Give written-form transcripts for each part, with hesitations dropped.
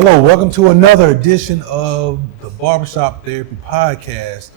Hello, welcome to another edition of the Barbershop Therapy Podcast.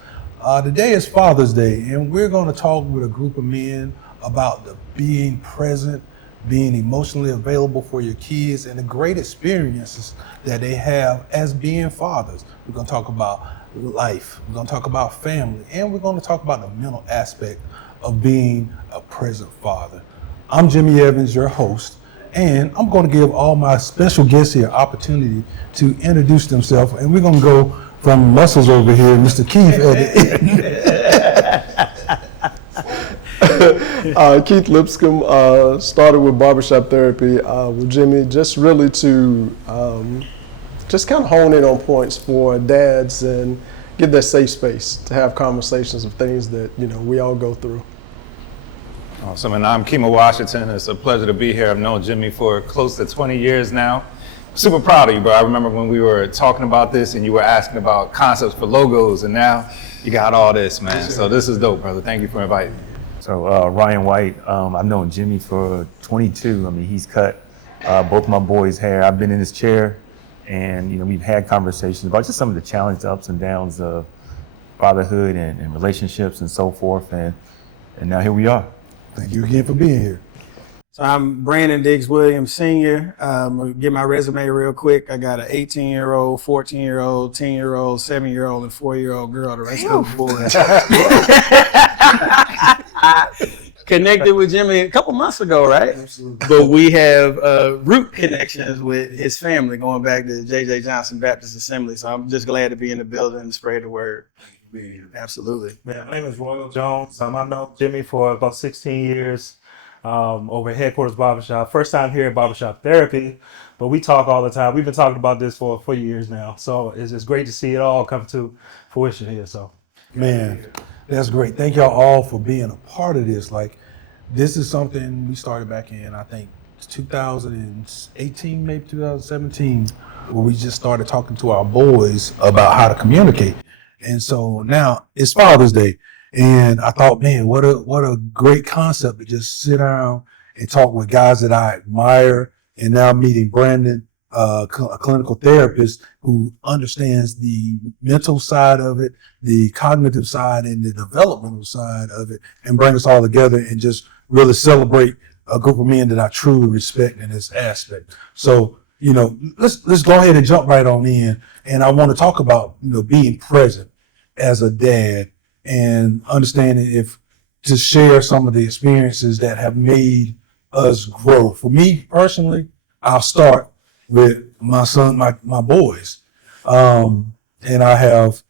Today is Father's Day, and we're going to talk with a group of men about the being present, being emotionally available for your kids, and the great experiences that they have as being fathers. We're going to talk about life, we're going to talk about family, and we're going to talk about the mental aspect of being a present father. I'm Jimmy Evans, your host. And I'm going to give all my special guests here opportunity to introduce themselves. And we're going to go from Muscles over here, Mr. Keith Keith Lipscomb started with Barbershop Therapy with Jimmy, just really to just kind of hone in on points for dads and give that safe space to have conversations of things that, we all go through. Awesome, and I'm Kimo Washington. It's a pleasure to be here. I've known Jimmy for close to 20 years now. Super proud of you, bro. I remember when we were talking about this and you were asking about concepts for logos, and now you got all this, man. So this is dope, brother. Thank you for inviting me. So Ryan White, I've known Jimmy for 22. I mean, he's cut both my boys' hair. I've been in his chair, and we've had conversations about just some of the challenges, ups and downs of fatherhood and relationships and so forth. And now here we are. Thank you again for being here. So I'm Brandon Diggs Williams Sr. I'll get my resume real quick. I got an 18-year-old, 14-year-old, 10-year-old, 7-year-old, and 4-year-old girl. The rest of the boys. Connected with Jimmy a couple months ago, right? Absolutely. But we have root connections with his family going back to J.J. Johnson Baptist Assembly. So I'm just glad to be in the building and spread the word. Absolutely. Yeah, my name is Royal Jones. I've known Jimmy for about 16 years over at Headquarters Barbershop. First time here at Barbershop Therapy, but we talk all the time. We've been talking about this for years now. So it's great to see it all come to fruition here. So, man, that's great. Thank y'all all for being a part of this. Like, this is something we started back in, I think, 2018, maybe 2017, where we just started talking to our boys about how to communicate. And so now it's Father's Day, and I thought, man, what a great concept to just sit down and talk with guys that I admire. And now I'm meeting Brandon, a clinical therapist who understands the mental side of it, the cognitive side, and the developmental side of it, and bring us all together and just really celebrate a group of men that I truly respect in this aspect. So, let's go ahead and jump right on in. And I want to talk about, being present as a dad and understanding to share some of the experiences that have made us grow. For me personally, I'll start with my son, my boys. And I have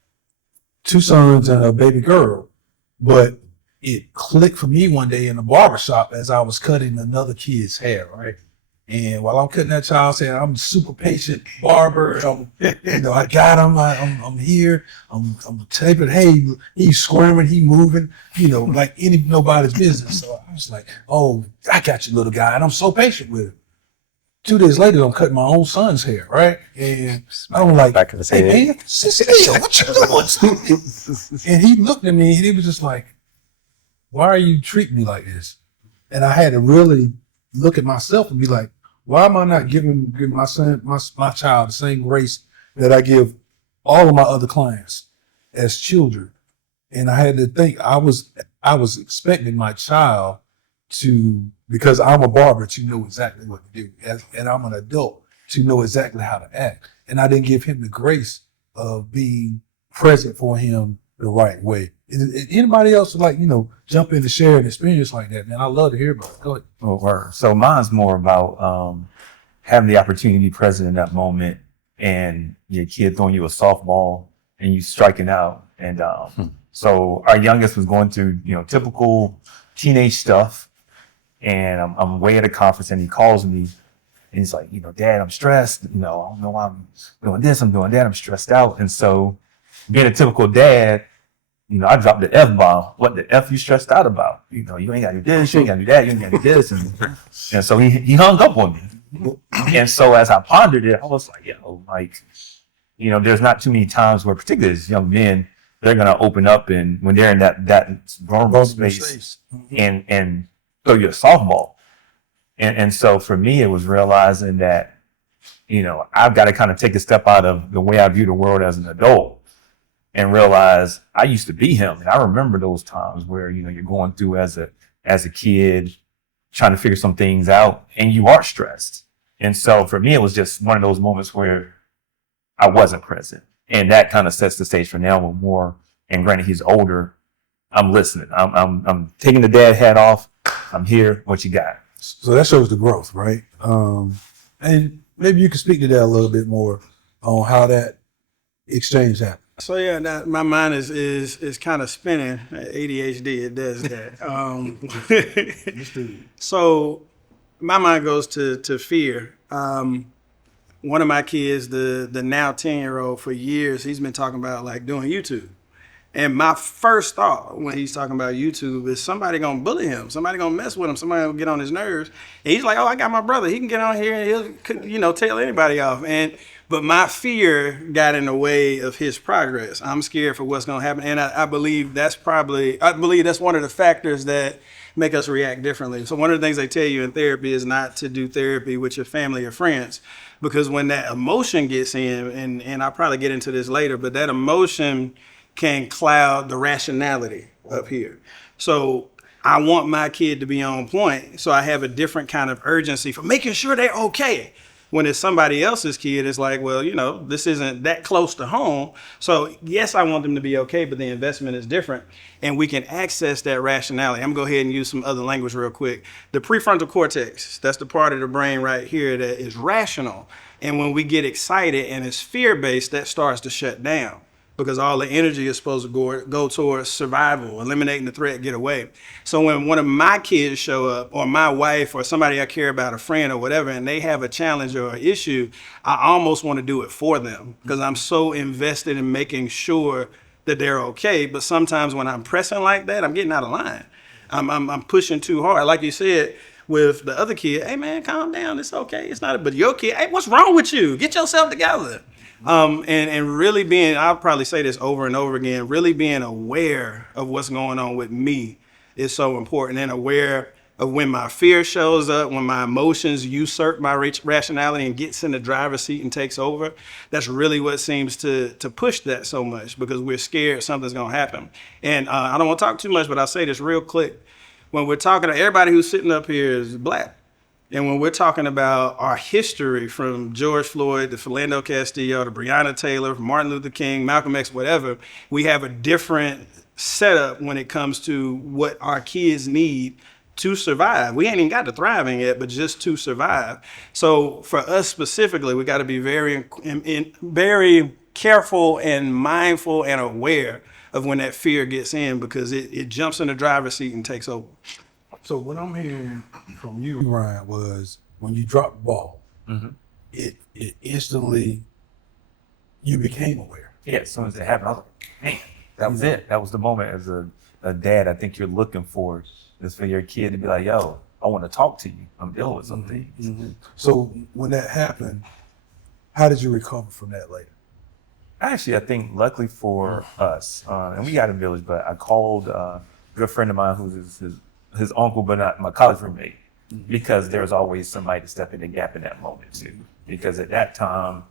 2 sons and a baby girl, but it clicked for me one day in the barbershop as I was cutting another kid's hair, right? And while I'm cutting that child's hair, I'm a super patient barber. I got him. I'm here. I'm taping. Hey, he's squirming. He moving. Like nobody's business. So I was like, oh, I got you, little guy, and I'm so patient with him. 2 days later, I'm cutting my own son's hair, right? And I'm like, hey man, sit still. What you doing? And he looked at me and he was just like, why are you treating me like this? And I had to really look at myself and be like, why am I not giving my son, my child the same grace that I give all of my other clients as children? And I had to think I was expecting my child to, because I'm a barber, to know exactly what to do, and I'm an adult to know exactly how to act. And I didn't give him the grace of being present for him the right way. Anybody else jump in to share an experience like that, man? I love to hear about it. Go ahead. Oh, so mine's more about having the opportunity to be present in that moment, and your kid throwing you a softball and you striking out. And so our youngest was going through typical teenage stuff, and I'm way at a conference, and he calls me, and he's like, Dad, I'm stressed. I don't know why I'm doing this, I'm doing that, I'm stressed out. And so, being a typical dad, I dropped the F-bomb. What the F you stressed out about? You ain't got to do this, you ain't got to do that, you ain't got to do this. And so he hung up on me. And so as I pondered it, I was like, there's not too many times where, particularly as young men, they're going to open up, and when they're in that vulnerable space and throw you a softball. And so for me, it was realizing that, I've got to kind of take a step out of the way I view the world as an adult and realize I used to be him. And I remember those times where, you're going through as a kid, trying to figure some things out, and you are stressed. And so for me, it was just one of those moments where I wasn't present. And that kind of sets the stage for now with more, and granted he's older, I'm listening. I'm taking the dad hat off. I'm here. What you got? So that shows the growth, right? And maybe you can speak to that a little bit more on how that exchange happened. So yeah, my mind is kind of spinning. ADHD, it does that. So my mind goes to fear. One of my kids, the now 10-year-old, for years, he's been talking about like doing YouTube. And my first thought when he's talking about YouTube is somebody gonna bully him, somebody gonna mess with him, somebody gonna get on his nerves. And he's like, oh, I got my brother, he can get on here and he'll, tell anybody off. But my fear got in the way of his progress. I'm scared for what's gonna happen. And I believe that's one of the factors that make us react differently. So one of the things they tell you in therapy is not to do therapy with your family or friends, because when that emotion gets in, and I'll probably get into this later, but that emotion can cloud the rationality up here. So I want my kid to be on point. So I have a different kind of urgency for making sure they're okay. When it's somebody else's kid, it's like, well, this isn't that close to home. So yes, I want them to be okay, but the investment is different. And we can access that rationality. I'm gonna go ahead and use some other language real quick. The prefrontal cortex, that's the part of the brain right here that is rational. And when we get excited and it's fear-based, that starts to shut down, because all the energy is supposed to go towards survival, eliminating the threat, get away. So when one of my kids show up, or my wife, or somebody I care about, a friend or whatever, and they have a challenge or an issue, I almost want to do it for them, because I'm so invested in making sure that they're okay. But sometimes when I'm pressing like that, I'm getting out of line. I'm pushing too hard. Like you said, with the other kid, hey man, calm down, it's okay, it's not. But your kid, hey, what's wrong with you? Get yourself together. And really being, I'll probably say this over and over again, really being aware of what's going on with me is so important, and aware of when my fear shows up, when my emotions usurp my rationality and gets in the driver's seat and takes over. That's really what seems to push that so much, because we're scared something's gonna happen. And I don't want to talk too much, but I'll say this real quick. When we're talking to everybody who's sitting up here is Black. And when we're talking about our history, from George Floyd to Philando Castillo to Breonna Taylor, Martin Luther King, Malcolm X, whatever, we have a different setup when it comes to what our kids need to survive. We ain't even got to thriving yet, but just to survive. So for us specifically, we got to be very careful and mindful and aware of when that fear gets in, because it jumps in the driver's seat and takes over. So what I'm hearing from you, Ryan, was when you dropped the ball, it instantly, you became aware. Yeah, as soon as it happened, I was like, man, that was it. That was the moment. As a dad, I think you're looking for is for your kid to be like, yo, I want to talk to you. I'm dealing with some things. So when that happened, how did you recover from that later? Actually, I think luckily for us, and we got a village, but I called a good friend of mine who's his uncle, but not my college roommate, because there's always somebody to step in the gap in that moment too. Because at that time,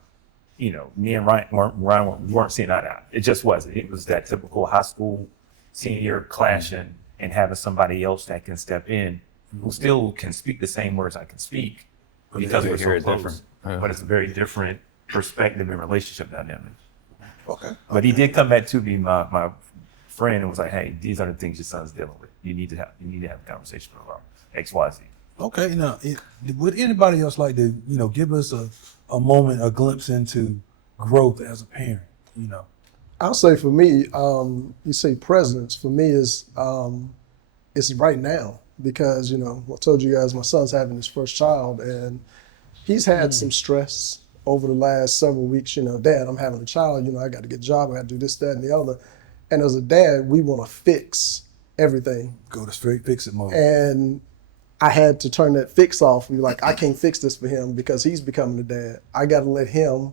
me and Ryan weren't seeing eye to eye. It just wasn't. It was that typical high school senior clashing, and having somebody else that can step in, who still can speak the same words I can speak, because we're so close. But it's a very different perspective and relationship dynamic. Okay. But he did come back to be my friend and was like, hey, these are the things your son's dealing with. You need to have a conversation about X, Y, Z. Okay. Now, would anybody else like to, give us a moment, a glimpse into growth as a parent? I'll say for me, you say presence. For me is it's right now, because I told you guys my son's having his first child, and he's had some stress over the last several weeks. Dad, I'm having a child. I got to get a job. I got to do this, that, and the other. And as a dad, we want to fix everything. Go to straight fix it mode. And I had to turn that fix off and be like, I can't fix this for him because he's becoming a dad. I got to let him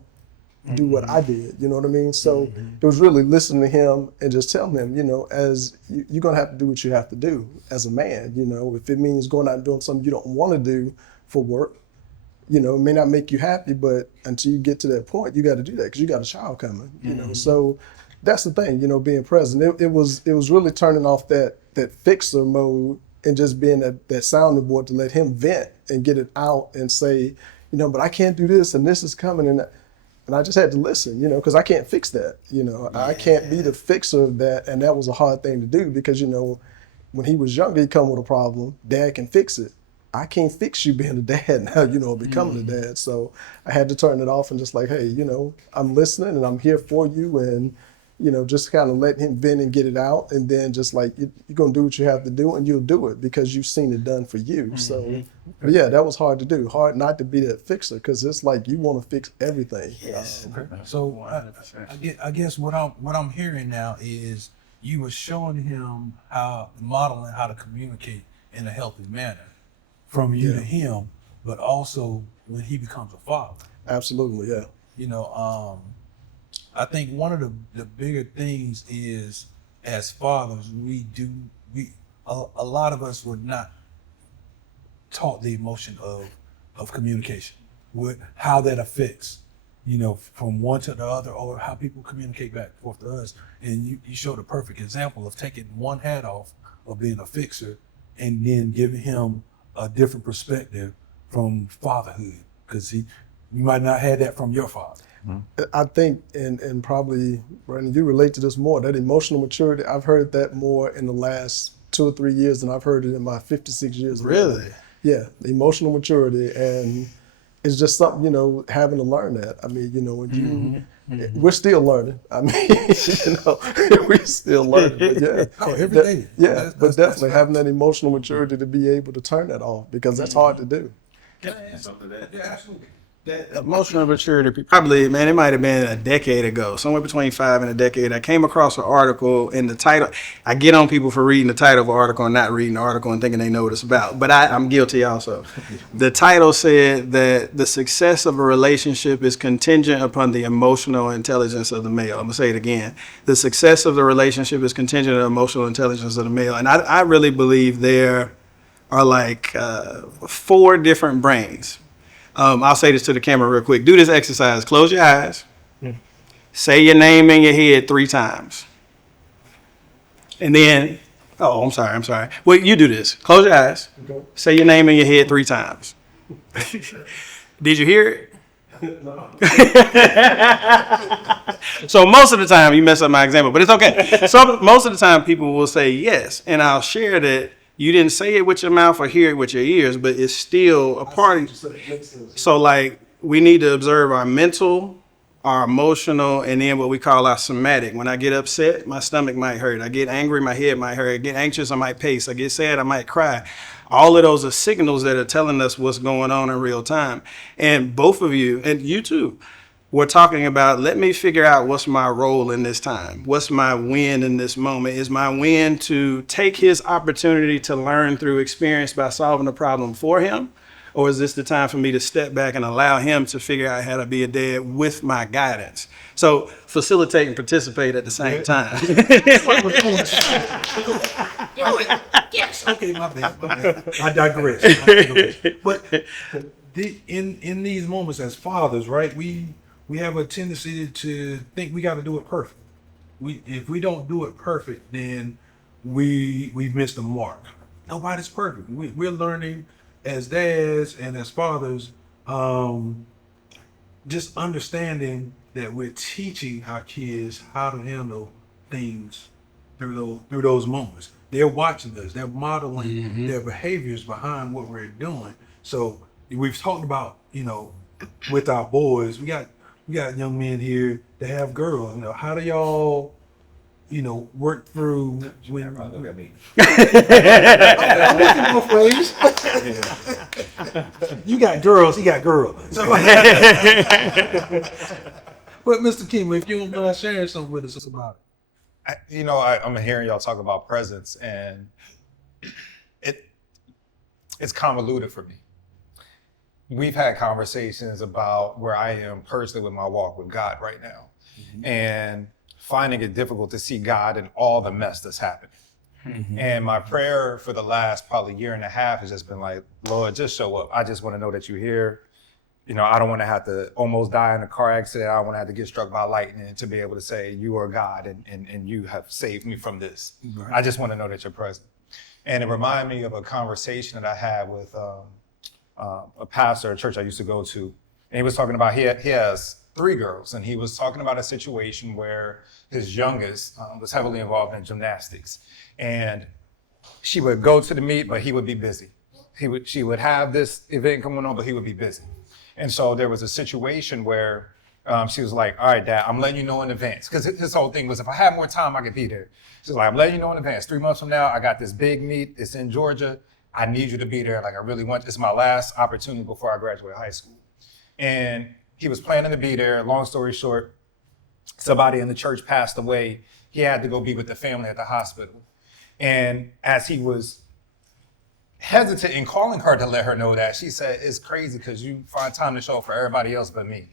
do what I did. You know what I mean? So it was really listening to him and just telling him, as you're going to have to do what you have to do as a man. If it means going out and doing something you don't want to do for work, You know, it may not make you happy, but until you get to that point, you got to do that because you got a child coming. You know, so that's the thing. You know, being present, it was really turning off that fixer mode and just being that sounding board to let him vent and get it out and say, you know, but I can't do this and this is coming and I just had to listen, you know, because I can't fix that. You know, I can't be the fixer of that, and that was a hard thing to do because, you know, when he was younger, he'd come with a problem. Dad can fix it. I can't fix you being a dad now, you know, becoming a dad. So I had to turn it off and just like, hey, you know, I'm listening and I'm here for you, and you know, just kind of let him vent and get it out, and then just like you're gonna do what you have to do, and you'll do it because you've seen it done for you. So, but yeah, that was hard to do. Hard not to be that fixer because it's like you want to fix everything. Yes. So I guess what I'm hearing now is you were showing him modeling how to communicate in a healthy manner from you to him, but also when he becomes a father. Absolutely, yeah. You know, I think one of the bigger things is as fathers, a lot of us were not taught the emotion of communication, with how that affects, you know, from one to the other, or how people communicate back and forth to us. And you showed a perfect example of taking one hat off of being a fixer and then giving him a different perspective from fatherhood, because you might not have that from your father. I think, and probably, Brandon, you relate to this more, that emotional maturity, I've heard that more in the last 2 or 3 years than I've heard it in my 56 years. Really? Yeah, the emotional maturity, and it's just something, you know, having to learn that. I mean, you know, when we're still learning. I mean, you know, we're still learning, but yeah. Every day. Yeah, but definitely having that emotional maturity to be able to turn that off, because that's hard to do. Can I add something to that? Yeah, absolutely. That emotional maturity, probably, man, it might have been a decade ago, somewhere between 5 and a decade. I came across an article, and the title, I get on people for reading the title of an article and not reading the article and thinking they know what it's about, but I'm guilty also. The title said that the success of a relationship is contingent upon the emotional intelligence of the male. I'm gonna say it again. The success of the relationship is contingent on the emotional intelligence of the male. And I really believe there are like 4 different brains. I'll say this to the camera real quick. Do this exercise. Close your eyes. Say your name in your head 3 times. And then, I'm sorry. Well, you do this. Close your eyes. Okay. Say your name in your head 3 times. Did you hear it? No. So most of the time, you mess up my example, but it's okay. So most of the time, people will say yes. And I'll share that you didn't say it with your mouth or hear it with your ears, but it's still a part of you. So like, we need to observe our mental, our emotional, and then what we call our somatic. When I get upset, my stomach might hurt. I get angry, my head might hurt. I get anxious, I might pace. I get sad, I might cry. All of those are signals that are telling us what's going on in real time. And both of you, and you too, we're talking about, let me figure out what's my role in this time. What's my win in this moment? Is my win to take his opportunity to learn through experience by solving the problem for him? Or is this the time for me to step back and allow him to figure out how to be a dad with my guidance? So facilitate and participate at the same time. Okay, my bad. I digress. But in these moments as fathers, right, we have a tendency to think we got to do it perfect. If we don't do it perfect, then we've missed the mark. Nobody's perfect. We're learning as dads and as fathers, just understanding that we're teaching our kids how to handle things through those moments. They're watching us. They're modeling their behaviors behind what we're doing. So we've talked about, you know, with our boys, we got young men here that have girls. You know, how do y'all, you know, work through when? Look at me. You got girls, he got girls. But Mr. Kim, if you don't mind sharing something with us about it. I'm hearing y'all talk about presence, and it's convoluted for me. We've had conversations about where I am personally with my walk with God right now, and finding it difficult to see God in all the mess that's happening. And my prayer for the last probably year and a half has just been like, Lord, just show up. I just want to know that you're here. I don't want to have to almost die in a car accident. I don't want to have to get struck by lightning to be able to say, you are God and you have saved me from this. Right. I just want to know that you're present. And it reminded me of a conversation that I had with a pastor at a church I used to go to. And he was talking about, he has 3 girls, and he was talking about a situation where his youngest was heavily involved in gymnastics. And she would go to the meet, but he would be busy. She would have this event going on, but he would be busy. And so there was a situation where she was like, all right, Dad, I'm letting you know in advance. Because his whole thing was, if I had more time, I could be there. She's like, I'm letting you know in advance. 3 months from now, I got this big meet. It's in Georgia. I need you to be there. Like, I really want, it's my last opportunity before I graduate high school. And he was planning to be there. Long story short, somebody in the church passed away. He had to go be with the family at the hospital. And as he was hesitant in calling her to let her know that, she said, it's crazy because you find time to show up for everybody else but me.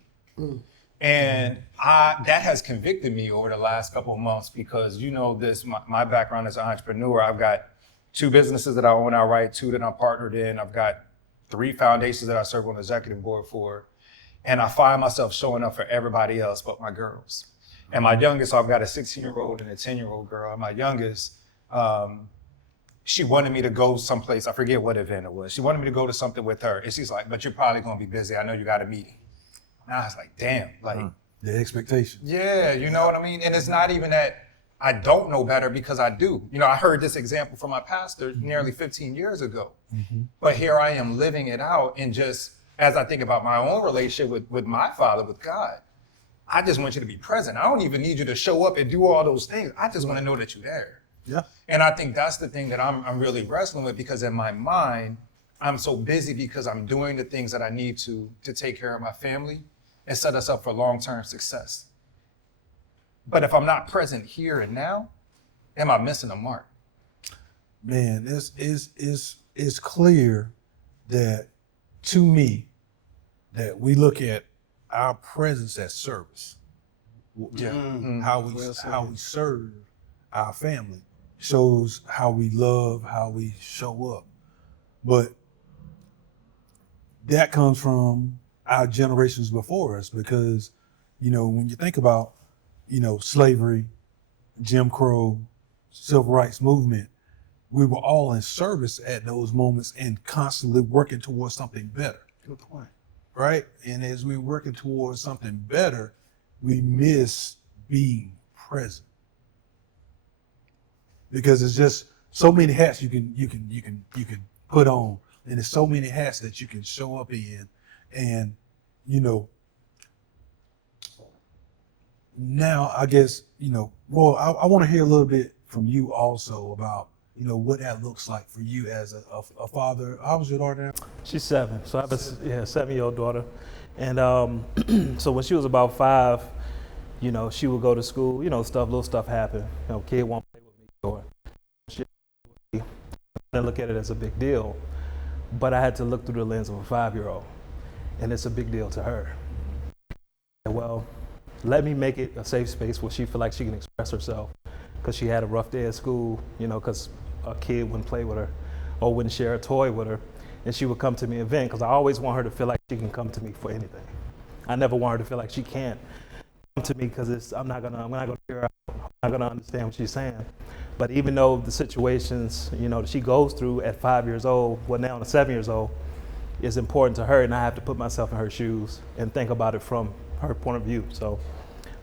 And that has convicted me over the last couple of months because my background as an entrepreneur. I've got 2 businesses that I own outright, 2 that I'm partnered in. I've got 3 foundations that I serve on the executive board for. And I find myself showing up for everybody else but my girls. And my youngest, I've got a 16-year-old and a 10-year-old girl. And my youngest, she wanted me to go someplace. I forget what event it was. She wanted me to go to something with her. And she's like, but you're probably going to be busy. I know you got a meeting. And I was like, damn, like. The expectation. Yeah, you know what I mean? And it's not even that I don't know better because I do. I heard this example from my pastor nearly 15 years ago. But here I am living it out. And just as I think about my own relationship with my Father, with God, I just want you to be present. I don't even need you to show up and do all those things. I just want to know that you're there. Yeah. And I think that's the thing that I'm really wrestling with, because in my mind, I'm so busy because I'm doing the things that I need to take care of my family and set us up for long-term success. But if I'm not present here and now, am I missing a mark? Man, it's clear that, to me, that we look at our presence as service. Yeah. How we serve our family shows how we love, how we show up. But that comes from our generations before us, because, when you think about, slavery, Jim Crow, civil rights movement, we were all in service at those moments and constantly working towards something better. Good point. Right? And as we're working towards something better, we miss being present. Because it's just so many hats you can put on, and there's so many hats that you can show up in. And, now I guess, well, I want to hear a little bit from you also about, what that looks like for you as a father. How was your daughter now? She's 7, so I have a 7-year-old daughter. And so when she was about 5, she would go to school, little stuff happened. Kid won't play with me, or I didn't look at it as a big deal. But I had to look through the lens of a 5-year-old, and it's a big deal to her. Well, let me make it a safe space where she feel like she can express herself, because she had a rough day at school, because a kid wouldn't play with her or wouldn't share a toy with her, and she would come to me and vent, because I always want her to feel like she can come to me for anything. I never want her to feel like she can't come to me because I'm not gonna hear her out. I'm not gonna understand what she's saying. But even though the situations, that she goes through at 5 years old, well now at 7 years old, is important to her, and I have to put myself in her shoes and think about it from her point of view. So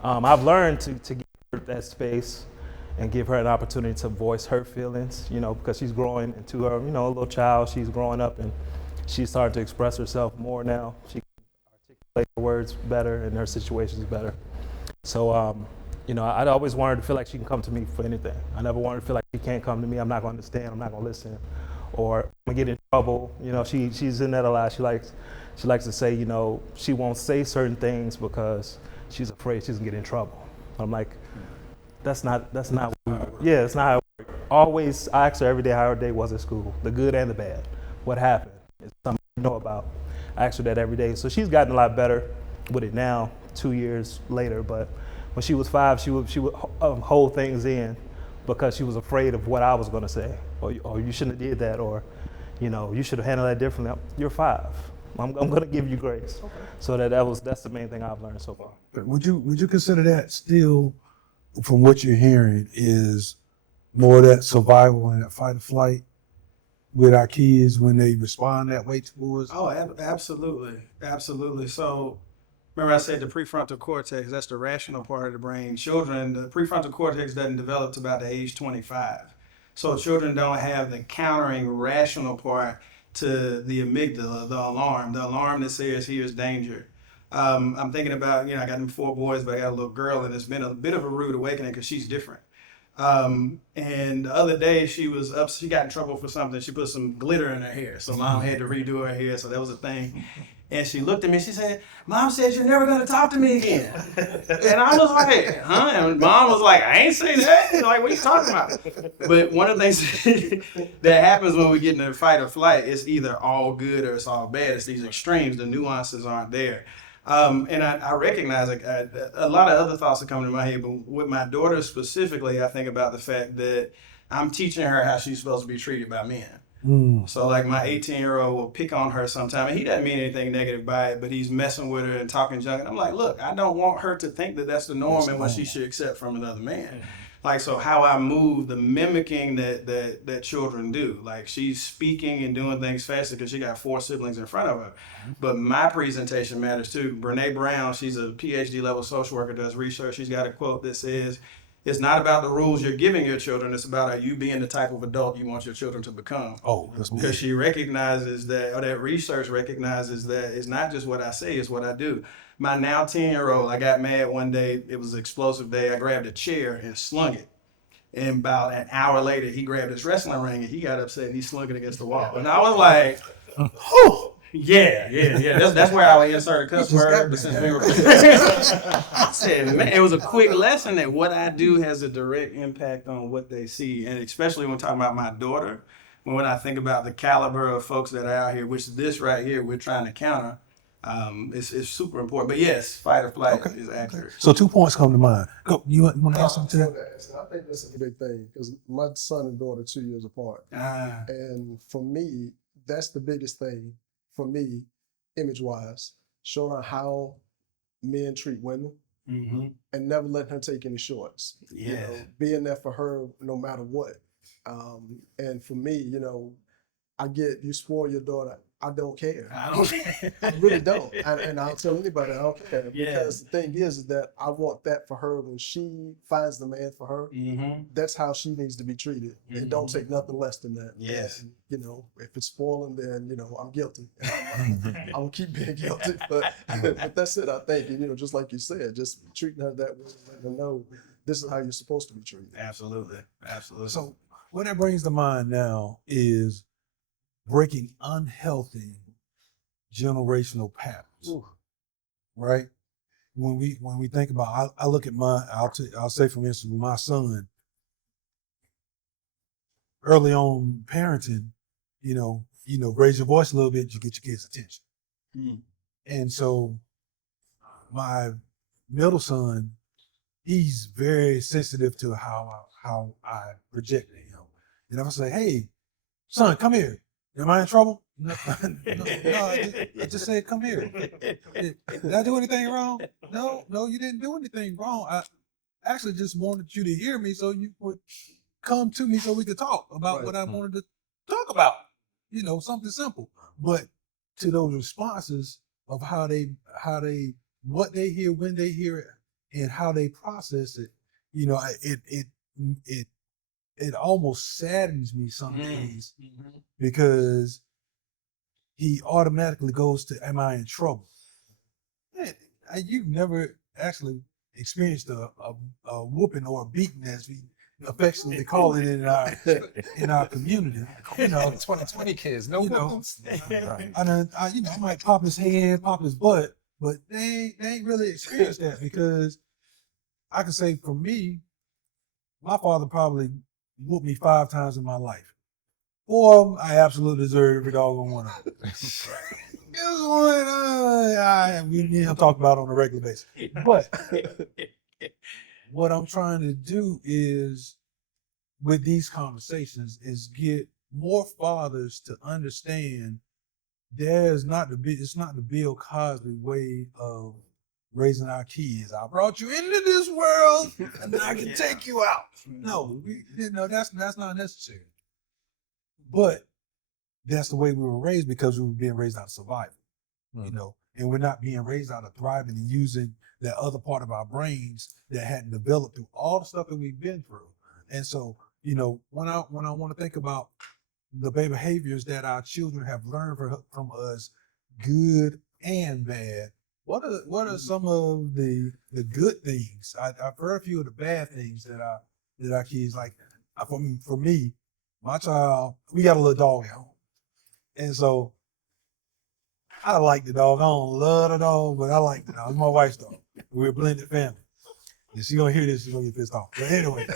I've learned to give her that space and give her an opportunity to voice her feelings, because she's growing into her, a little child. She's growing up and she's starting to express herself more now. She can articulate her words better and her situations better. So, I'd always want her to feel like she can come to me for anything. I never want her to feel like she can't come to me. I'm not going to understand. I'm not going to listen, or I'm going to get in trouble. She's in that a lot. She likes to say, she won't say certain things because she's afraid she's going to get in trouble. I'm like, that's not, it's not how it works. Always, I ask her every day how her day was at school, the good and the bad. What happened? It's something I know about. I ask her that every day. So she's gotten a lot better with it now, 2 years later. But when she was 5, she would hold things in because she was afraid of what I was going to say, or you shouldn't have did that, or you should have handled that differently. You're 5. I'm going to give you grace. So that's the main thing I've learned so far. But would you consider that still, from what you're hearing, is more of that survival and that fight or flight with our kids when they respond that way towards? Oh, absolutely. Absolutely. So remember I said the prefrontal cortex, that's the rational part of the brain. Children, the prefrontal cortex doesn't develop to about the age 25. So children don't have the countering rational part to the amygdala, the alarm that says here's danger. I'm thinking about, I got them 4 boys, but I got a little girl, and it's been a bit of a rude awakening because she's different. And the other day she was up, she got in trouble for something. She put some glitter in her hair. So mom had to redo her hair. So that was a thing. And she looked at me, she said, "Mom said you're never going to talk to me again." And I was like, huh? And mom was like, "I ain't saying that." Like, what are you talking about? But one of the things that happens when we get in a fight or flight, it's either all good or it's all bad. It's these extremes. The nuances aren't there. And I recognize a lot of other thoughts are coming to my head, but with my daughter specifically, I think about the fact that I'm teaching her how she's supposed to be treated by men. So like my 18-year-old will pick on her sometime, and he doesn't mean anything negative by it, but he's messing with her and talking junk. And I'm like, look, I don't want her to think that that's the norm and what she should accept from another man. Like, so how I move, the mimicking that children do. Like, she's speaking and doing things faster because she got 4 siblings in front of her. But my presentation matters too. Brene Brown, she's a PhD level social worker, does research. She's got a quote that says, "It's not about the rules you're giving your children. It's about are you being the type of adult you want your children to become." Oh, that's Because she recognizes that, or that research recognizes that it's not just what I say, it's what I do. My now 10-year-old, I got mad one day. It was an explosive day. I grabbed a chair and slung it. And about an hour later, he grabbed his wrestling ring and he got upset and he slung it against the wall. And I was like, oh, yeah. That's where I would insert a cuss word. Since we were I said, man, it was a quick lesson that what I do has a direct impact on what they see. And especially when talking about my daughter, when I think about the caliber of folks that are out here, which this right here we're trying to counter, it's super important. But yes, fight or flight is accurate. So 2 points come to mind. Go, you want to add something to that? I think that's a big thing because my son and daughter are 2 years apart. And for me, that's the biggest thing for me, image-wise, showing her how men treat women and never letting her take any shorts. Being there for her no matter what. And for me, I get, you spoil your daughter. I don't care. I really don't. And I'll tell anybody I don't care. Because the thing is that I want that for her when she finds the man for her. That's how she needs to be treated. It don't take nothing less than that. Yes. And, if it's spoiling, then, I'm guilty. I will keep being guilty. But that's it, I think. And, just like you said, just treating her that way, letting her know this is how you're supposed to be treated. Absolutely. So what that brings to mind now is breaking unhealthy generational patterns, right? When we think about, I look at I'll say for instance, with my son, early on parenting, raise your voice a little bit, you get your kids' attention. And so my middle son, he's very sensitive to how I project him. And if I say, "Hey, son, come here. Am I in trouble?" No, I just said, "Come here." Did I do anything wrong? No, you didn't do anything wrong. I actually just wanted you to hear me so you would come to me so we could talk about what I wanted to talk about. Something simple. But to those responses of how they what they hear, when they hear it, and how they process it, it almost saddens me some days because he automatically goes to, "Am I in trouble?" Man, you've never actually experienced a whooping or a beating, as we affectionately call it in our community. 2020 kids, no whoopings. I might pop his hand, pop his butt, but they ain't really experienced that because I can say for me, my father probably whooped me 5 times in my life. 4 of them, I absolutely deserve every doggone one of them. This one, we need to talk about on a regular basis. But what I'm trying to do is, with these conversations, is get more fathers to understand there's not it's not the Bill Cosby way of raising our kids. I brought you into this world and I can take you out. No, that's not necessary. But that's the way we were raised because we were being raised out of survival, and we're not being raised out of thriving and using that other part of our brains that hadn't developed through all the stuff that we've been through. And so, when I want to think about the behaviors that our children have learned from us, good and bad, what are some of the good things? I've heard a few of the bad things that our kids like. For me, my child, we got a little dog at home. And so I like the dog. I don't love the dog, but I like the dog. It's my wife's dog. We're a blended family. And she's gonna hear this, she's gonna get pissed off. But anyway,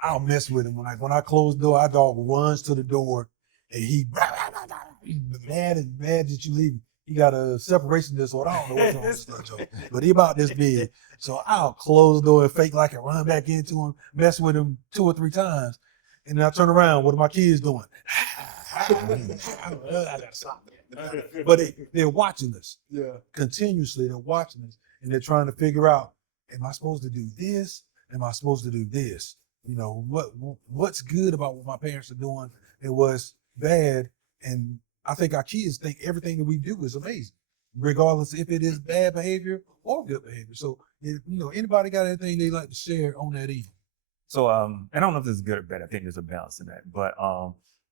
I'll mess with him. When I close the door, our dog runs to the door and he's mad that you leave. He got a separation disorder. I don't know what's wrong with this little Joe, but he about this big. So I'll close the door and fake like it, run back into him, mess with him 2 or 3 times. And then I turn around, what are my kids doing? I gotta stop. But they're watching us. Yeah. Continuously, they're watching us and they're trying to figure out, am I supposed to do this? Am I supposed to do this? What's good about what my parents are doing and what's bad. And I think our kids think everything that we do is amazing, regardless if it is bad behavior or good behavior. So, anybody got anything they like to share on that end? So, and I don't know if this is good or bad. I think there's a balance in that. But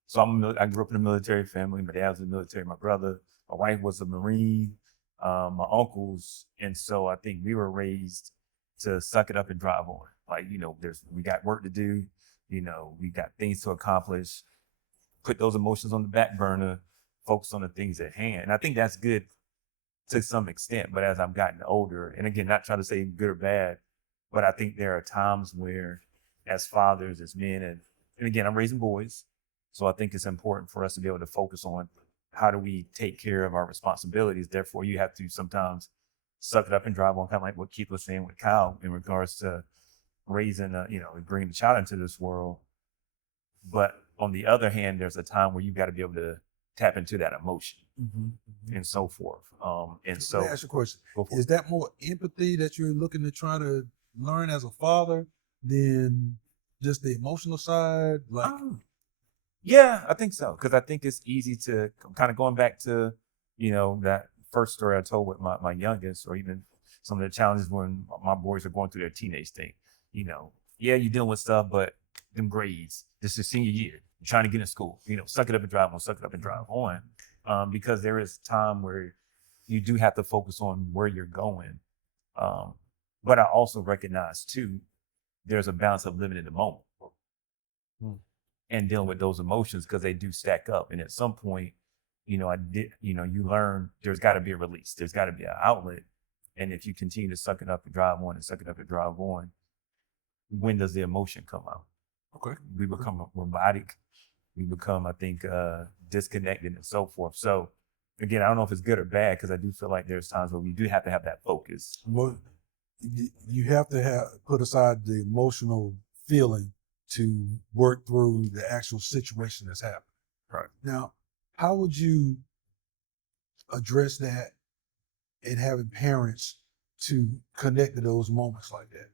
so I grew up in a military family. My dad was in the military. My brother, my wife was a Marine. My uncles, and so I think we were raised to suck it up and drive on. Like, we got work to do. We got things to accomplish. Put those emotions on the back burner. Focus on the things at hand. And I think that's good to some extent. But as I've gotten older, and again, not trying to say good or bad, but I think there are times where, as fathers, as men, and again, I'm raising boys, so I think it's important for us to be able to focus on how do we take care of our responsibilities. Therefore, you have to sometimes suck it up and drive on, kind of like what Keith was saying with Kyle in regards to raising, bringing the child into this world. But on the other hand, there's a time where you've got to be able to tap into that emotion and so forth. And so, let me ask you a question. Is that more empathy that you're looking to try to learn as a father than just the emotional side? Yeah, I think so. Because I think it's easy to kind of going back to, that first story I told with my youngest, or even some of the challenges when my boys are going through their teenage thing. You're dealing with stuff, but them grades, this is senior year, you're trying to get in school, suck it up and drive on, suck it up and drive on. Because there is time where you do have to focus on where you're going. But I also recognize too, there's a balance of living in the moment and dealing with those emotions because they do stack up. And at some point, you learn there's got to be a release. There's got to be an outlet. And if you continue to suck it up and drive on and suck it up and drive on, when does the emotion come out? Okay. We become robotic. We become, I think, disconnected and so forth. So again, I don't know if it's good or bad because I do feel like there's times where we do have to have that focus. Well, you have to put aside the emotional feeling to work through the actual situation that's happening. Right. Now, how would you address that and having parents to connect to those moments like that?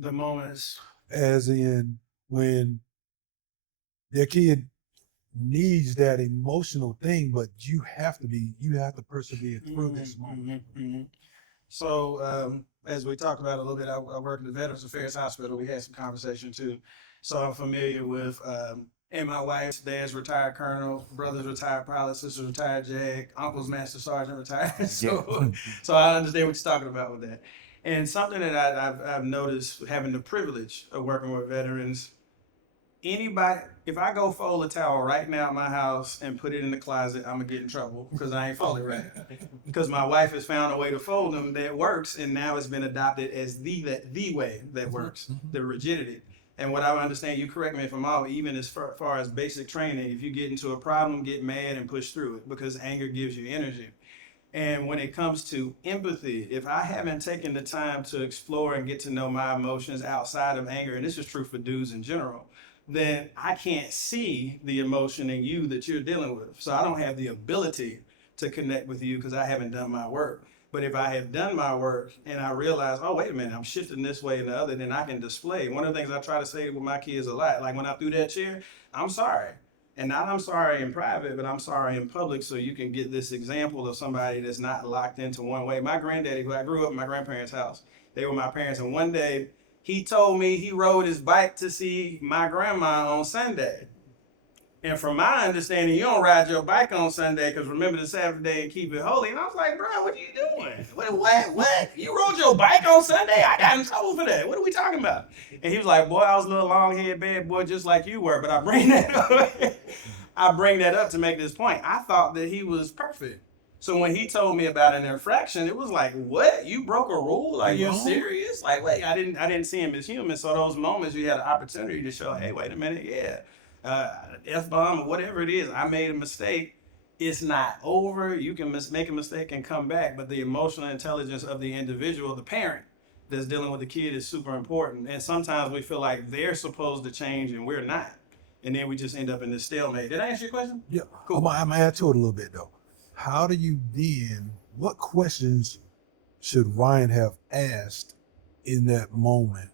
The moments, as in when their kid needs that emotional thing, but you have to persevere through this moment. So, as we talked about a little bit, I work in the Veterans Affairs Hospital. We had some conversation too. So I'm familiar with, and my wife's dad's retired colonel, brother's retired pilot, sister's retired JAG, uncle's master sergeant retired. So I understand what you're talking about with that. And something that I've noticed having the privilege of working with veterans, if I go fold a towel right now at my house and put it in the closet, I'm gonna get in trouble because I ain't folding right. Because my wife has found a way to fold them that works, and now it's been adopted as the way that works, the rigidity. And what I understand, you correct me if I'm off, even as far as basic training, if you get into a problem, get mad and push through it because anger gives you energy. And when it comes to empathy, if I haven't taken the time to explore and get to know my emotions outside of anger, and this is true for dudes in general, then I can't see the emotion in you that you're dealing with. So I don't have the ability to connect with you because I haven't done my work. But if I have done my work and I realize, oh, wait a minute, I'm shifting this way and the other, then I can display. One of the things I try to say with my kids a lot, like when I threw that chair, I'm sorry. And not I'm sorry in private, but I'm sorry in public so you can get this example of somebody that's not locked into one way. My granddaddy, who I grew up in my grandparents' house, they were my parents. And one day he told me he rode his bike to see my grandma on Sunday. And from my understanding, you don't ride your bike on Sunday because remember the Sabbath day and keep it holy. And I was like, bro, what are you doing? What? You rode your bike on Sunday? I got in trouble for that. What are we talking about? And he was like, boy, I was a little long-haired bad boy just like you were. But I bring that up. I bring that up to make this point. I thought that he was perfect. So when he told me about an infraction, it was like, what? You broke a rule? Like, you're serious? Like, wait, I didn't see him as human. So those moments you had an opportunity to show, hey, wait a minute, yeah. F-bomb or whatever it is, I made a mistake. It's not over. You can make a mistake and come back, but the emotional intelligence of the individual, the parent that's dealing with the kid is super important. And sometimes we feel like they're supposed to change and we're not. And then we just end up in this stalemate. Did I answer your question? Yeah. Cool. I'm gonna add to it a little bit though. How do you then, what questions should Ryan have asked in that moment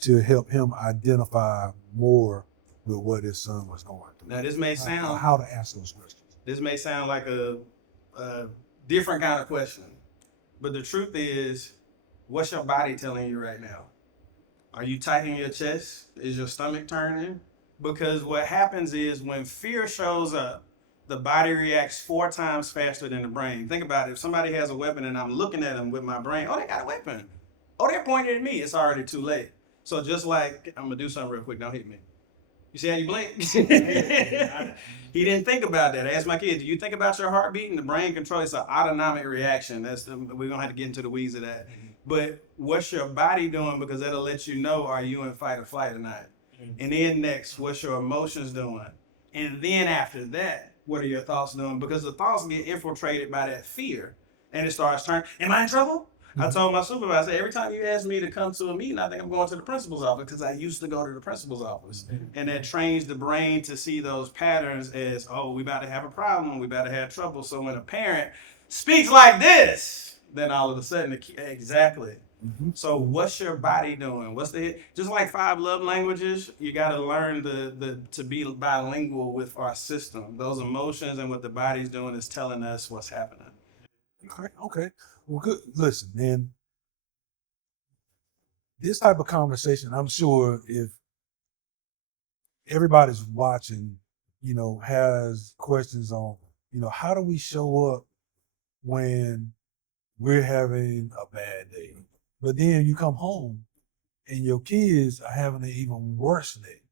to help him identify more with what his son was going through? Now this may sound how to ask those questions. This may sound like a different kind of question, but the truth is, what's your body telling you right now? Are you tightening your chest? Is your stomach turning? Because what happens is when fear shows up, the body reacts 4 times faster than the brain. Think about it. If somebody has a weapon and I'm looking at them with my brain, oh, they got a weapon. Oh, they're pointing at me. It's already too late. So just like, I'm going to do something real quick. Don't hit me. You see how you blink? He didn't think about that. I asked my kid, do you think about your heartbeat? And the brain control, it's an autonomic reaction. We're going to have to get into the weeds of that. But what's your body doing? Because that'll let you know, are you in fight or flight or not? And then next, what's your emotions doing? And then after that, what are your thoughts doing? Because the thoughts get infiltrated by that fear. And it starts turning, am I in trouble? I told my supervisor, every time you ask me to come to a meeting, I think I'm going to the principal's office because I used to go to the principal's office. And that trains the brain to see those patterns as, oh, we about to have a problem, we about to have trouble. So when a parent speaks like this, then all of a sudden, exactly. Mm-hmm. So what's your body doing? Just like 5 love languages, you got to learn to be bilingual with our system. Those emotions and what the body's doing is telling us what's happening. Okay. Well, good. Listen, man, this type of conversation, I'm sure if everybody's watching, has questions on, how do we show up when we're having a bad day? But then you come home and your kids are having an even worse day.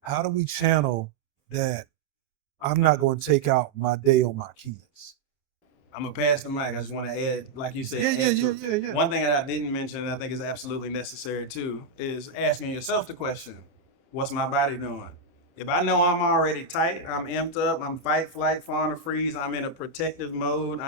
How do we channel that I'm not going to take out my day on my kids? I'm going to pass the mic. I just want to add, like you said, Yeah. One thing that I didn't mention and I think is absolutely necessary too is asking yourself the question, what's my body doing? If I know I'm already tight, I'm amped up, I'm fight, flight, fawn, or freeze, I'm in a protective mode.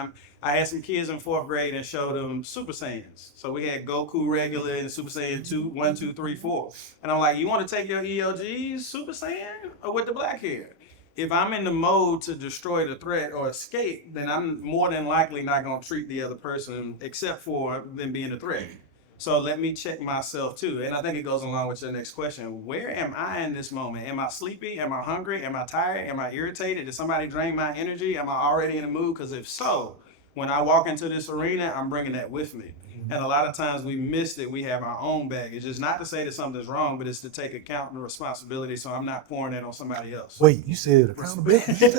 I had some kids in 4th grade and showed them Super Saiyans. So we had Goku regular and Super Saiyan 2, 1, 2, 3, 4. And I'm like, you want to take your ELGs Super Saiyan or with the black hair? If I'm in the mode to destroy the threat or escape, then I'm more than likely not going to treat the other person except for them being a threat. So let me check myself too. And I think it goes along with your next question. Where am I in this moment? Am I sleepy? Am I hungry? Am I tired? Am I irritated? Did somebody drain my energy? Am I already in the mood? Because if so, when I walk into this arena, I'm bringing that with me. And a lot of times we miss that we have our own baggage. It's not to say that something's wrong, but it's to take account and responsibility so I'm not pouring that on somebody else. Wait, you said accountability? Did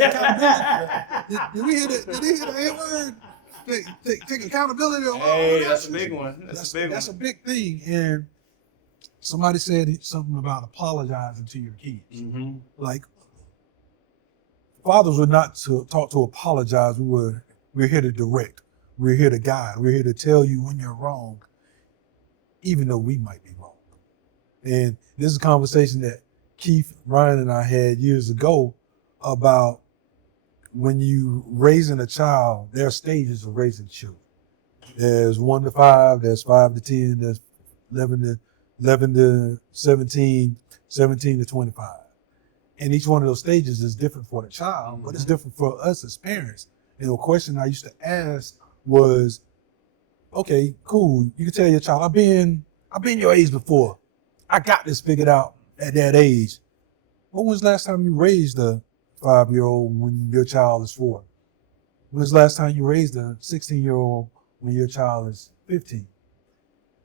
we hear that word? Take accountability. Hey, that's a big one. That's a big thing. And somebody said something about apologizing to your kids. Mm-hmm. Like, fathers were not taught to apologize. We're here to direct. We're here to guide. We're here to tell you when you're wrong, even though we might be wrong. And this is a conversation that Keith, Ryan, and I had years ago about when you raising a child, there are stages of raising children. There's 1 to 5, there's 5 to 10, there's 11 11 to 17, 17 to 25. And each one of those stages is different for the child, but it's different for us as parents. And the question I used to ask was, okay, cool. You can tell your child, I've been your age before. I got this figured out at that age. When was the last time you raised a 5-year-old when your child is 4? When was the last time you raised a 16-year-old when your child is 15?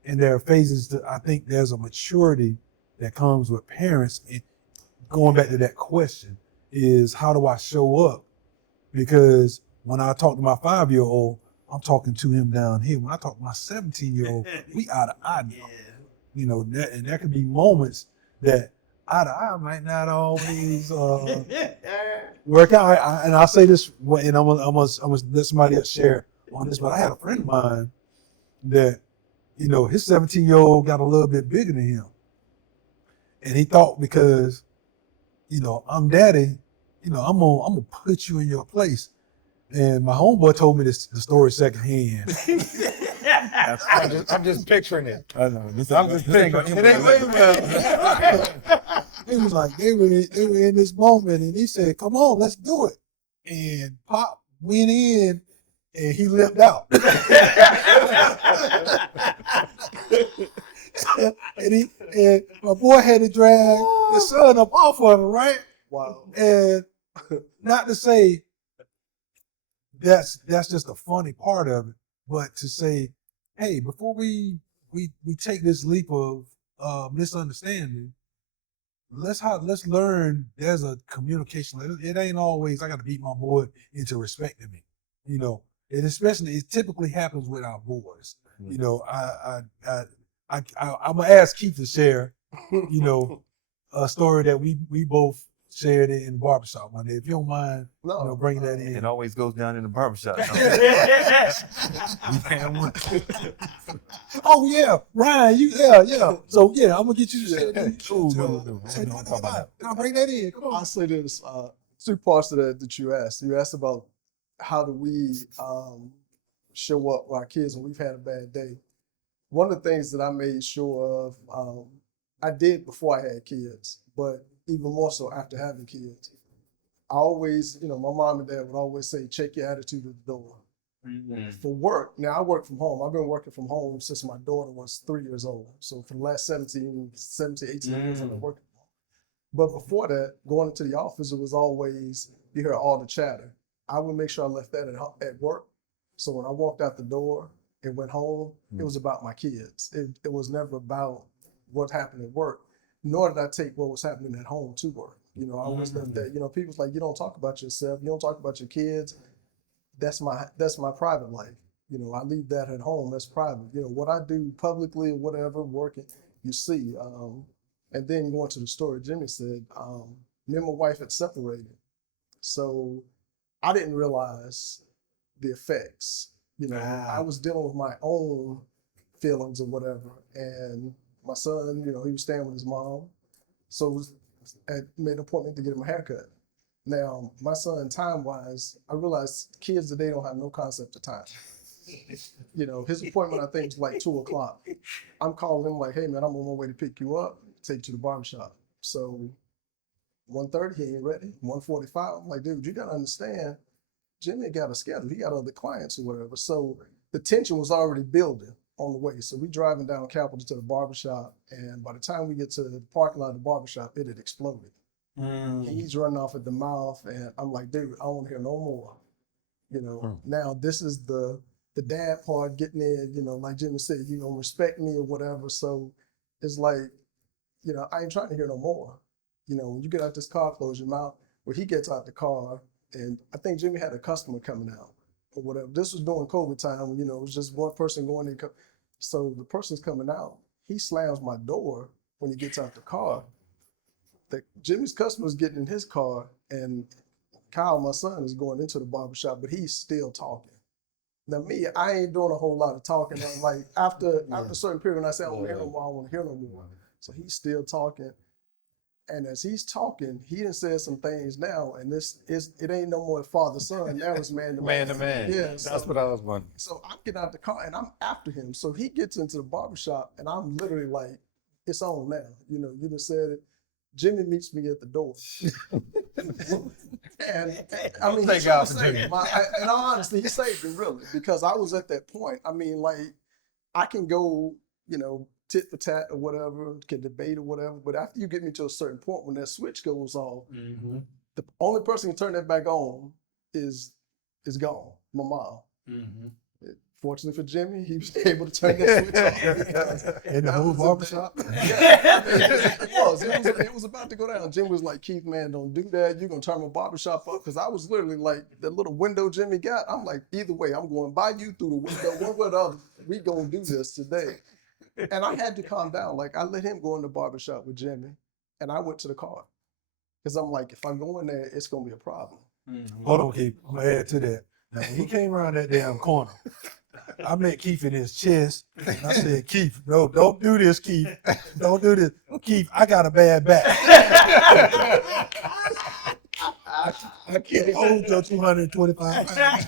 And there are phases that I think there's a maturity that comes with parents. And going back to that question is, how do I show up? Because when I talk to my 5-year-old, I'm talking to him down here. When I talk to my 17-year-old, we eye to eye now. You know, and there could be moments that eye to eye might not always work out. And I'll say this, and I'm gonna let somebody else share on this, but I had a friend of mine that, you know, his 17-year-old got a little bit bigger than him. And he thought because, you know, I'm daddy, you know, I'm gonna put you in your place. And my homeboy told me the story secondhand. I'm just picturing it. I know. He was like, they were in this moment, and he said, "Come on, let's do it." And Pop went in, and he limped out. and my boy had to drag the son up off of him, right? Wow. And not to say that's just a funny part of it, but to say, hey, before we take this leap of misunderstanding, let's learn there's a communication. It ain't always I got to beat my boy into respecting me, you know. And especially it typically happens with our boys. You know, I'm gonna ask Keith to share, you know, a story that we both shared in Barbershop one day. If you don't mind, you know, bringing that in. It always goes down in the barbershop. Oh yeah, Ryan, yeah. So yeah, I'm gonna get you to share that. I'll bring that in. Come on. I'll say there's 2 parts to that you asked. You asked about how do we show up with our kids when we've had a bad day. One of the things that I made sure of, I did before I had kids, but even more so after having kids. I always, you know, my mom and dad would always say, check your attitude at the door. Mm-hmm. For work, now I work from home. I've been working from home since my daughter was 3 years old. So for the last 17, 18 years, I've been working from home. But before that, going into the office, it was always, you hear all the chatter. I would make sure I left that at work. So when I walked out the door and went home, it was about my kids. It was never about what happened at work, nor did I take what was happening at home to work. You know, I always left that, you know, people's like, you don't talk about yourself, you don't talk about your kids. That's my private life. You know, I leave that at home, that's private. You know, what I do publicly or whatever, working, you see. And then going to the story Jimmy said, me and my wife had separated. So I didn't realize the effects. You know, I was dealing with my own feelings or whatever. And my son, you know, he was staying with his mom. So I made an appointment to get him a haircut. Now, my son, time-wise, I realized kids today don't have no concept of time. You know, his appointment, I think, was like 2 o'clock. I'm calling him like, hey, man, I'm on my way to pick you up, take you to the barbershop. So 1:30, he ain't ready. 1:45, I'm like, dude, you got to understand, Jimmy got a schedule. He got other clients or whatever. So the tension was already building on the way. So we driving down Capitol to the barbershop, and by the time we get to the parking lot of the barbershop, it had exploded. He's running off at the mouth, and I'm like, dude, I don't want to hear no more. You know, now this is the dad part getting in, you know, like Jimmy said, you don't respect me or whatever. So it's like, you know, I ain't trying to hear no more. You know, when you get out this car, close your mouth. Well, he gets out the car, and I think Jimmy had a customer coming out or whatever. This was during COVID time, you know, it was just one person going in. So the person's coming out. He slams my door when he gets out the car. Jimmy's customer's getting in his car, and Kyle, my son, is going into the barbershop, but he's still talking. Now me, I ain't doing a whole lot of talking. I'm like after a certain period, when I say I don't want to hear no more, I don't want to hear no more. So he's still talking. And as he's talking, he done said some things now, and it ain't no more father-son, now it's man-to-man. Man-to-man. Yeah, That's what I was wondering. So I'm getting out the car, and I'm after him. So he gets into the barbershop, and I'm literally like it's on now. You know, you just said it. Jimmy meets me at the door. and I mean, Thank God for Jimmy. In all honesty, he saved me really, because I was at that point. I mean, like, I can go, you know, tit for tat or whatever, can debate or whatever, but after you get me to a certain point, when that switch goes off, the only person who can turn that back on is gone, my mom. Fortunately for Jimmy, he was able to turn that switch off. In the whole barbershop. Yeah, I mean, it was about to go down. Jimmy was like, Keith, man, don't do that. You're gonna turn my barbershop up. Because I was literally like, the little window Jimmy got, I'm like, either way, I'm going by you through the window, one way or the other. We gonna do this today. And I had to calm down. Like, I let him go in the barbershop with Jimmy, and I went to the car. Because I'm like, if I go in there, it's gonna be a problem. Hold on, Keith. I'm gonna add to that. Now, when he came around that damn corner, I met Keith in his chest. And I said, Keith, no, don't do this, Keith. Don't do this. Keith, I got a bad back. I can't hold your 225 pounds.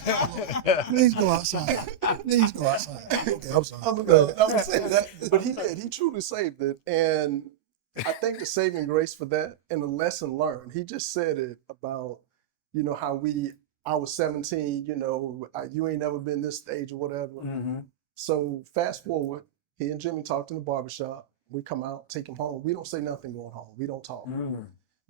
Please go outside. Please go outside. Okay, I'm sorry. I'm saying that, but he did. He truly saved it. And I think the saving grace for that and the lesson learned, he just said it about, you know, how I was 17, you know, you ain't never been this stage or whatever. So fast forward, he and Jimmy talked in the barbershop. We come out, take him home. We don't say nothing going home. We don't talk.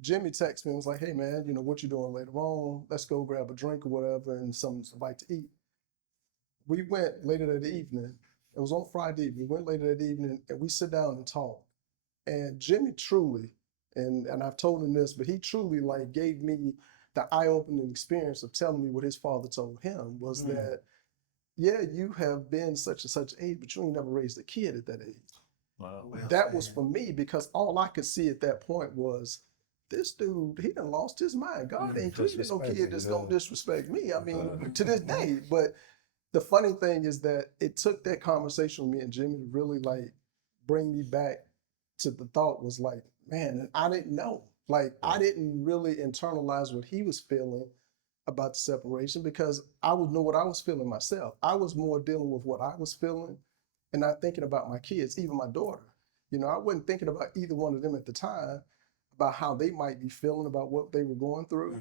Jimmy texted me and was like, hey man, you know, what you doing later on? Let's go grab a drink or whatever and something to eat. We went later that evening. It was on Friday evening. We went later that evening and we sit down and talk. And Jimmy truly, and I've told him this, but he truly like gave me the eye-opening experience of telling me what his father told him was that, yeah, you have been such and such age, but you ain't never raised a kid at that age. Wow. That was for me, because all I could see at that point was, this dude, he done lost his mind. God ain't created no kid that's gonna disrespect me. I mean, to this day. But the funny thing is that it took that conversation with me and Jimmy to really like bring me back to the thought was like, man, and I didn't know. Like, I didn't really internalize what he was feeling about the separation, because I would know what I was feeling myself. I was more dealing with what I was feeling and not thinking about my kids, even my daughter. You know, I wasn't thinking about either one of them at the time, about how they might be feeling about what they were going through.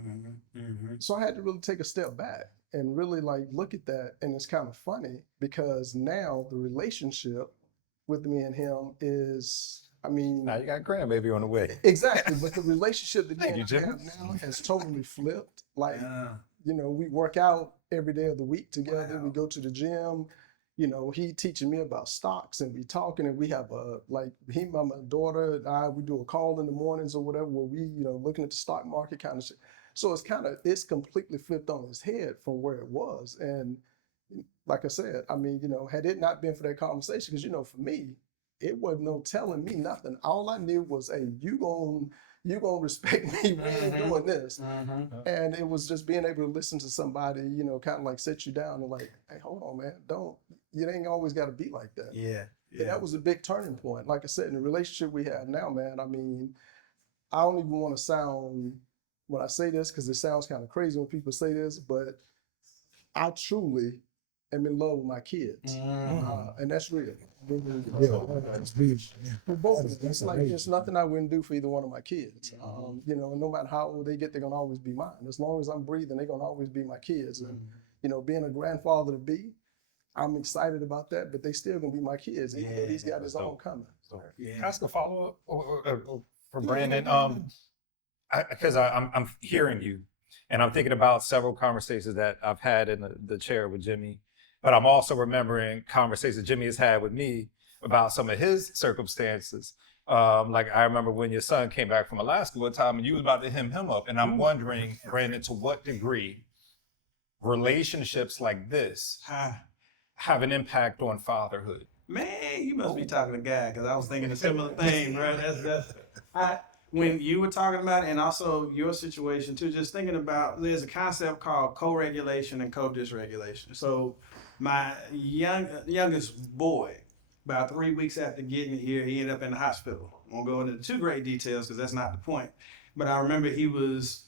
So I had to really take a step back and really like look at that. And it's kind of funny because now the relationship with me and him is, I mean, Now you got grandbaby on the way. exactly, but the relationship that Thank we you, Jimmy. have now has totally flipped. Like, you know, we work out every day of the week together. We go to the gym. You know, he teaching me about stocks and we talking, and we have like my daughter and I, we do a call in the mornings or whatever where we, you know, looking at the stock market kind of shit. So it's completely flipped on his head from where it was. And like I said, I mean, you know, had it not been for that conversation, because, you know, for me, it wasn't no telling me nothing. All I knew was, hey, you gonna respect me. We ain't doing this. And it was just being able to listen to somebody, you know, kind of like sit you down and like, hey, hold on, man, you ain't always got to be like that. And that was a big turning point. Like I said, in the relationship we have now, man, I mean, I don't even want to sound, when I say this, because it sounds kind of crazy when people say this, but I truly am in love with my kids. And that's real. That's big. For both of them. It's like, there's nothing I wouldn't do for either one of my kids. You know, no matter how old they get, they're going to always be mine. As long as I'm breathing, they're going to always be my kids. And, you know, being a grandfather to be, I'm excited about that, but they still going to be my kids. Even though he's got his own coming. Can I ask a follow-up for Brandon? Because I'm hearing you, and I'm thinking about several conversations that I've had in the chair with Jimmy, but I'm also remembering conversations Jimmy has had with me about some of his circumstances. Like I remember when your son came back from Alaska one time and you was about to hem him up, and I'm wondering, Brandon, to what degree relationships like this have an impact on fatherhood? Man, you must be talking to God, because I was thinking a similar thing, bro. When you were talking about it, and also your situation too, just thinking about, there's a concept called co-regulation and co-dysregulation. So my youngest boy, about 3 weeks after getting here, he ended up in the hospital. I won't go into too great details because that's not the point. But I remember he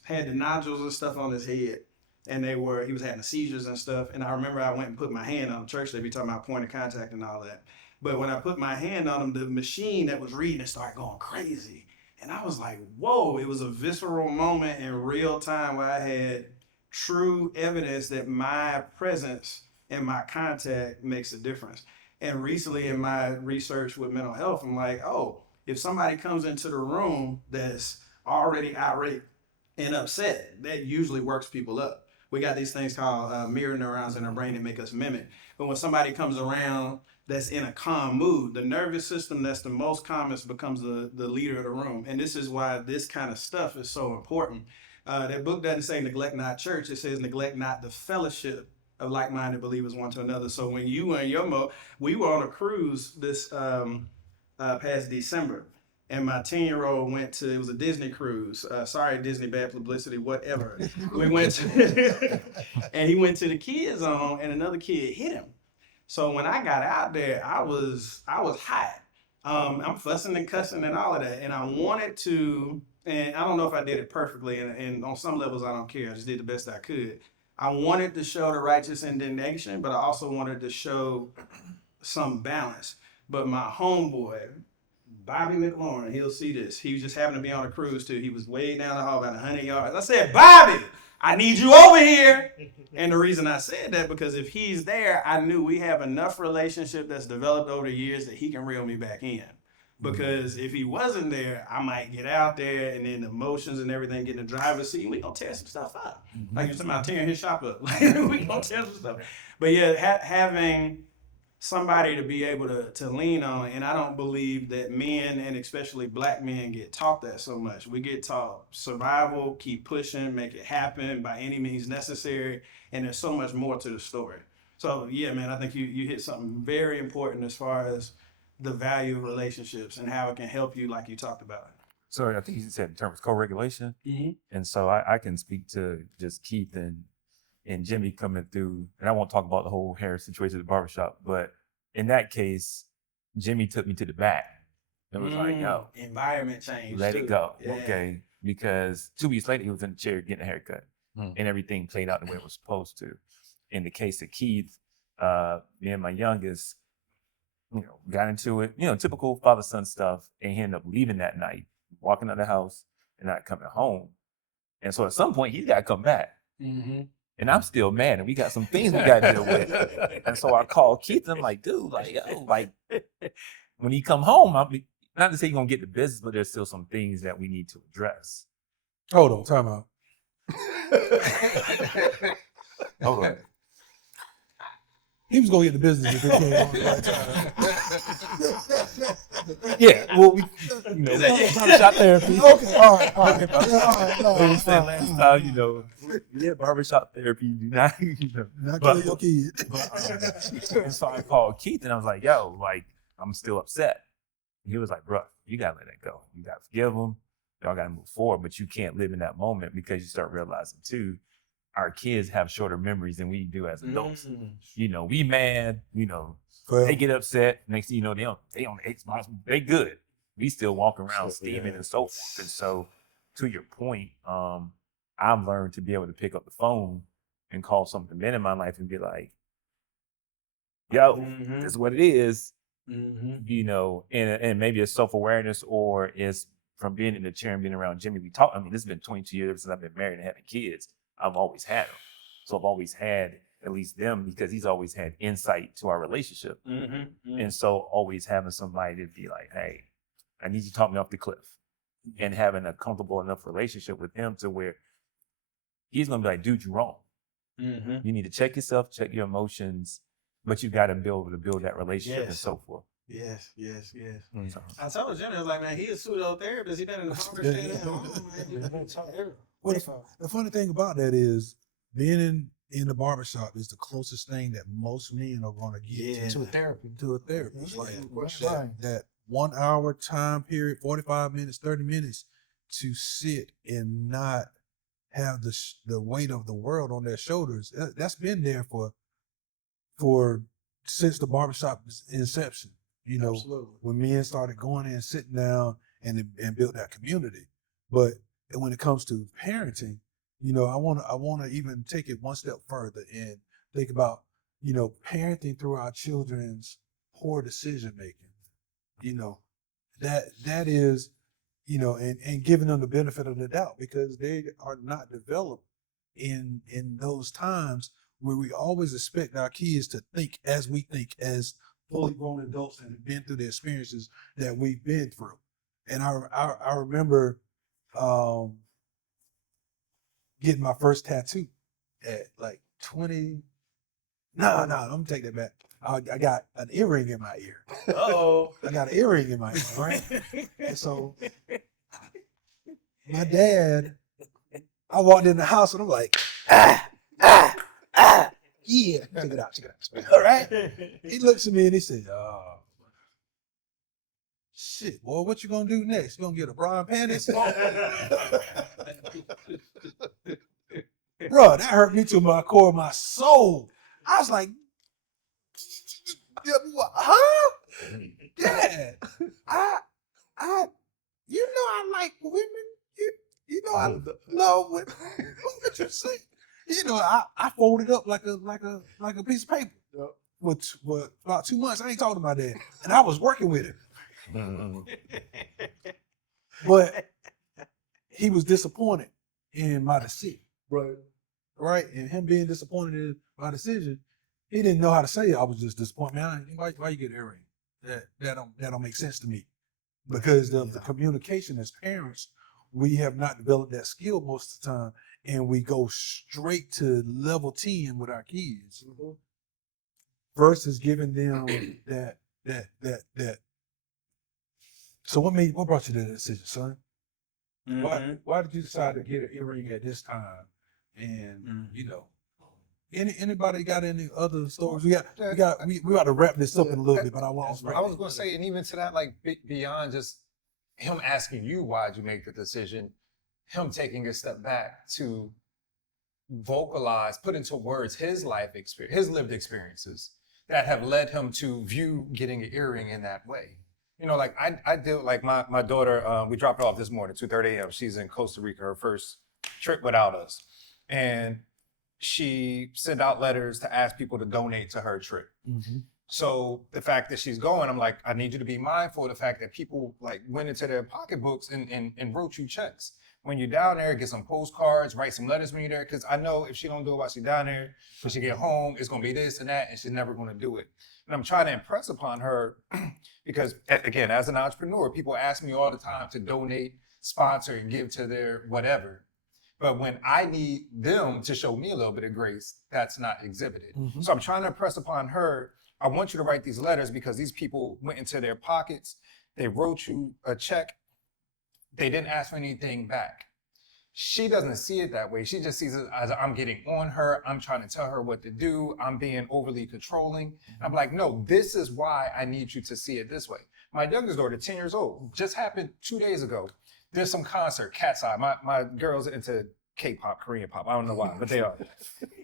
had the nodules and stuff on his head, and he was having seizures and stuff. And I remember I went and put my hand on the church. They be talking about point of contact and all that. But when I put my hand on him, the machine that was reading it started going crazy. And I was like, whoa, it was a visceral moment in real time where I had true evidence that my presence and my contact makes a difference. And recently in my research with mental health, I'm like, oh, if somebody comes into the room that's already irate and upset, that usually works people up. We got these things called mirror neurons in our brain that make us mimic. But when somebody comes around that's in a calm mood, the nervous system that's the most calmest becomes the leader of the room. And this is why this kind of stuff is so important. That book doesn't say neglect not church. It says neglect not the fellowship of like-minded believers one to another. So when you were in your we were on a cruise this past December. And my 10-year-old went to, it was a Disney cruise. Sorry, Disney, bad publicity, whatever. We went to, and he went to the kids zone and another kid hit him. So when I got out there, I was hot. I'm fussing and cussing and all of that. And I wanted to, and I don't know if I did it perfectly. And on some levels, I don't care. I just did the best I could. I wanted to show the righteous indignation, but I also wanted to show some balance. But my homeboy, Bobby McLaurin, he'll see this. He was just happened to be on a cruise too. He was way down the hall, about 100 yards. I said, Bobby, I need you over here. And the reason I said that, because if he's there, I knew we have enough relationship that's developed over the years that he can reel me back in. Because if he wasn't there, I might get out there and then the emotions and everything get in the driver's seat. We gonna tear some stuff up. Like you're talking about tearing his shop up. Like we gonna tear some stuff. But yeah, having somebody to be able to lean on. And I don't believe that men, and especially black men, get taught that so much. We get taught survival, keep pushing, make it happen by any means necessary. And there's so much more to the story. So yeah, man, I think you hit something very important as far as the value of relationships and how it can help you, like you talked about. So I think you said in terms of co-regulation. Mm-hmm. And so I can speak to just Keith and Jimmy coming through, and I won't talk about the whole hair situation at the barbershop, but in that case, Jimmy took me to the back. It was like, yo, environment change. let too. it go. Yeah. Okay. Because 2 weeks later, he was in the chair getting a haircut and everything played out the way it was supposed to. In the case of Keith, me and my youngest, got into it, typical father-son stuff, and he ended up leaving that night, walking out of the house and not coming home. And so at some point, he's got to come back. Mm-hmm. And I'm still mad, and we got some things we got to deal with. And so I called Keith, and I'm like, dude, like, yo, like, when he come home, I'll be, not to say you're going to get the business, but there's still some things that we need to address. Hold on, time out. Hold on. He was gonna get the business if it came on the right time. Yeah, well, we, barbershop therapy. Okay, all right. Like we said last time, yeah, barbershop therapy. Do not, Not but- kill your kid. And so I called Keith, and I was like, yo, like, I'm still upset. And he was like, bro, you got to let that go. You got to forgive him. Y'all got to move forward, but you can't live in that moment because you start realizing, too, our kids have shorter memories than we do as adults. We mad, they get upset. Next thing you know, they on Xbox. They good. We still walk around steaming and so forth. And so, to your point, I've learned to be able to pick up the phone and call something men in my life and be like, yo, this is what it is. And maybe it's self-awareness, or it's from being in the chair and being around Jimmy. This has been 22 years since I've been married and having kids. I've always had them. So I've always had at least them, because he's always had insight to our relationship. And so always having somebody to be like, hey, I need you to talk me off the cliff, and having a comfortable enough relationship with him to where he's going to be like, dude, you're wrong. You need to check yourself, check your emotions, but you got to be able to build that relationship and so forth. Yes. So, I told Jimmy, I was like, man, he a pseudo-therapist. He been in the barbershop. The funny thing about that is being in the barbershop is the closest thing that most men are going to get to a therapist. To a therapist. Yeah, Like that 1 hour time period, 45 minutes, 30 minutes to sit and not have the weight of the world on their shoulders. That's been there for since the barbershop's inception. Absolutely. When men started going in and sitting down and built that community. But when it comes to parenting, I want to even take it one step further and think about, parenting through our children's poor decision making. You know, that is, you know, and giving them the benefit of the doubt because they are not developed in those times where we always expect our kids to think as we think as fully grown adults and have been through the experiences that we've been through. And I remember getting my first tattoo at like 20. No, I'm gonna take that back. I got an earring in my ear. Oh, I got an earring in my ear, right? And so my dad, I walked in the house and I'm like, yeah. Check it out. All right. He looks at me and he said, shit, boy, what you gonna do next? You gonna get a bra and panties? Bro, that hurt me to my core of my soul. I was like, huh? Dad, you know I like women. You know I love women. What you say? You know, I folded up like a piece of paper. For about 2 months, I ain't talking to my dad, and I was working with him. But he was disappointed in my decision. Right? And him being disappointed in my decision, he didn't know how to say it. I was just disappointed. Man, why you get an earring? That don't make sense to me. Because of the communication as parents, we have not developed that skill most of the time, and we go straight to level 10 with our kids versus giving them that. So what brought you to that decision, son? Why did you decide to get an earring at this time? And you know, anybody got any other stories? We got to wrap this up in a little bit, but I was going to say, and even to that, like beyond just him asking you why'd you make the decision, him taking a step back to vocalize, put into words his life experience, his lived experiences that have led him to view getting an earring in that way. You know, like I do, like my daughter, we dropped her off this morning, 2:30 a.m. She's in Costa Rica, her first trip without us. And she sent out letters to ask people to donate to her trip. So the fact that she's going, I'm like, I need you to be mindful of the fact that people like went into their pocketbooks and wrote you checks. When you're down there, get some postcards, write some letters when you're there. Because I know if she don't do it while she's down there, when she get home, it's going to be this and that, and she's never going to do it. And I'm trying to impress upon her because, again, as an entrepreneur, people ask me all the time to donate, sponsor, and give to their whatever. But when I need them to show me a little bit of grace, that's not exhibited. So I'm trying to impress upon her, I want you to write these letters because these people went into their pockets, they wrote you a check, they didn't ask for anything back. She doesn't see it that way. She just sees it as I'm getting on her, I'm trying to tell her what to do, I'm being overly controlling. I'm like, no, this is why I need you to see it this way. My youngest daughter, 10 years old, just happened 2 days ago. There's some concert, Cat's Eye. My girls are into K-pop, Korean pop. I don't know why, but they are.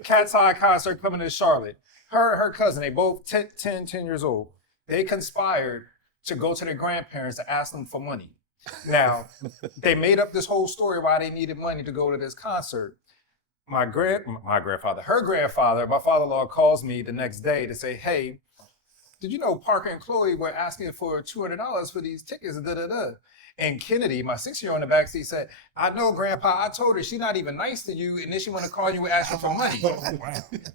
Cat's Eye concert coming to Charlotte. Her cousin, they both 10 years old. They conspired to go to their grandparents to ask them for money. Now, they made up this whole story why they needed money to go to this concert. My grandfather, her grandfather, my father-in-law calls me the next day to say, hey, did you know Parker and Chloe were asking for $200 for these tickets, And Kennedy, my 6-year-old in the backseat said, I know, Grandpa, I told her she's not even nice to you, and then she want to call you and ask you for money.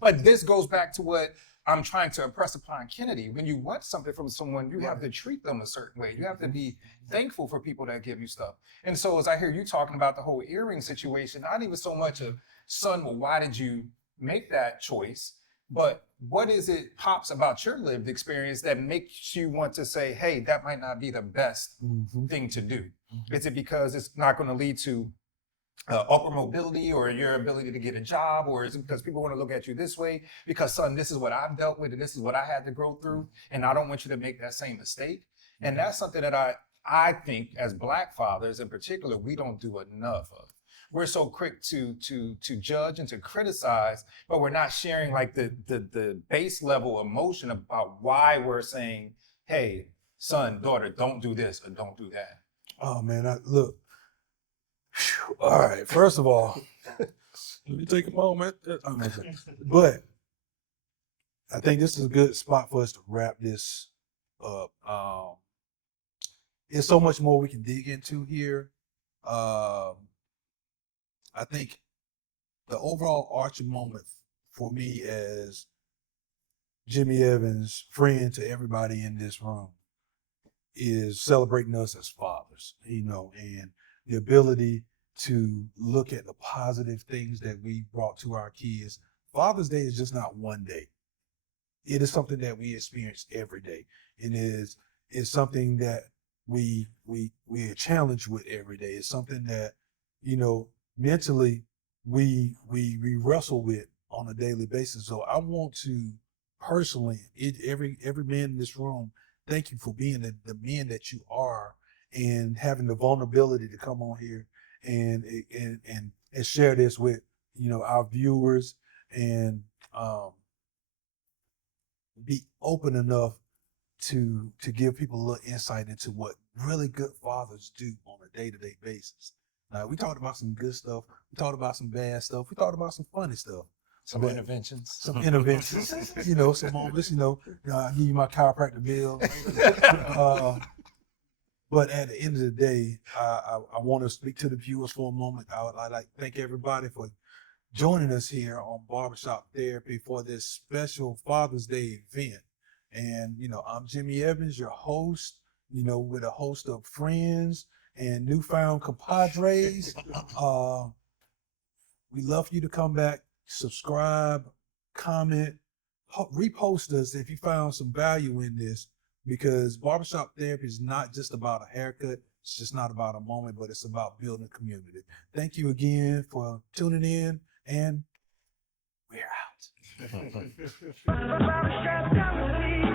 But this goes back to what I'm trying to impress upon Kennedy. When you want something from someone, you have to treat them a certain way. You have to be thankful for people that give you stuff. And so as I hear you talking about the whole earring situation, not even so much of, son, well, why did you make that choice? But what is it, Pops, about your lived experience that makes you want to say, hey, that might not be the best thing to do? Is it because it's not going to lead to upward mobility or your ability to get a job? Or is it because people want to look at you this way? Because, son, this is what I've dealt with and this is what I had to go through. And I don't want you to make that same mistake. And that's something that I think as Black fathers in particular, we don't do enough of. We're so quick to judge and to criticize, but we're not sharing like the base level emotion about why we're saying, hey, son, daughter, don't do this or don't do that. Oh man, look. All right, first of all, let me take a moment. But I think this is a good spot for us to wrap this up. There's so much more we can dig into here. I think the overall arching moment for me as Jimmy Evans, friend to everybody in this room, is celebrating us as fathers, and the ability to look at the positive things that we brought to our kids. Father's Day is just not one day. It is something that we experience every day. It is something that we are challenged with every day. It's something that, mentally we wrestle with on a daily basis. So I want to personally, every man in this room, thank you for being the men that you are and having the vulnerability to come on here and share this with, our viewers and be open enough to give people a little insight into what really good fathers do on a day-to-day basis. Now, we talked about some good stuff. We talked about some bad stuff. We talked about some funny stuff. Some interventions. Some interventions, some moments, I give you my chiropractor bill. But at the end of the day, I want to speak to the viewers for a moment. I'd like to thank everybody for joining us here on Barbershop Therapy for this special Father's Day event. And, I'm Jimmy Evans, your host, with a host of friends and newfound compadres. We love for you to come back, subscribe, comment, repost us if you found some value in this, because Barbershop Therapy is not just about a haircut. It's just not about a moment, but it's about building a community. Thank you again for tuning in, and we're out.